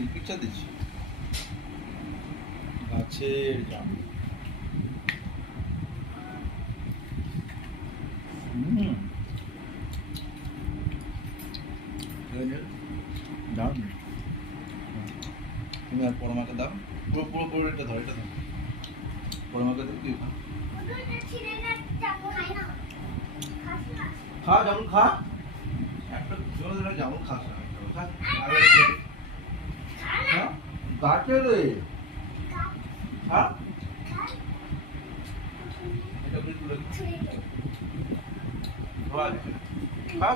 still picture দিচ্ছি গাছের জাম দাম তুমি আর পরমাকে দাও পুরো পুরো পুরো এটা ধর এটা ধর পরমাকে দাও কি খা জামুন খা একটা জামুন খাস না গাছে রে খা এটা তুলে খা খা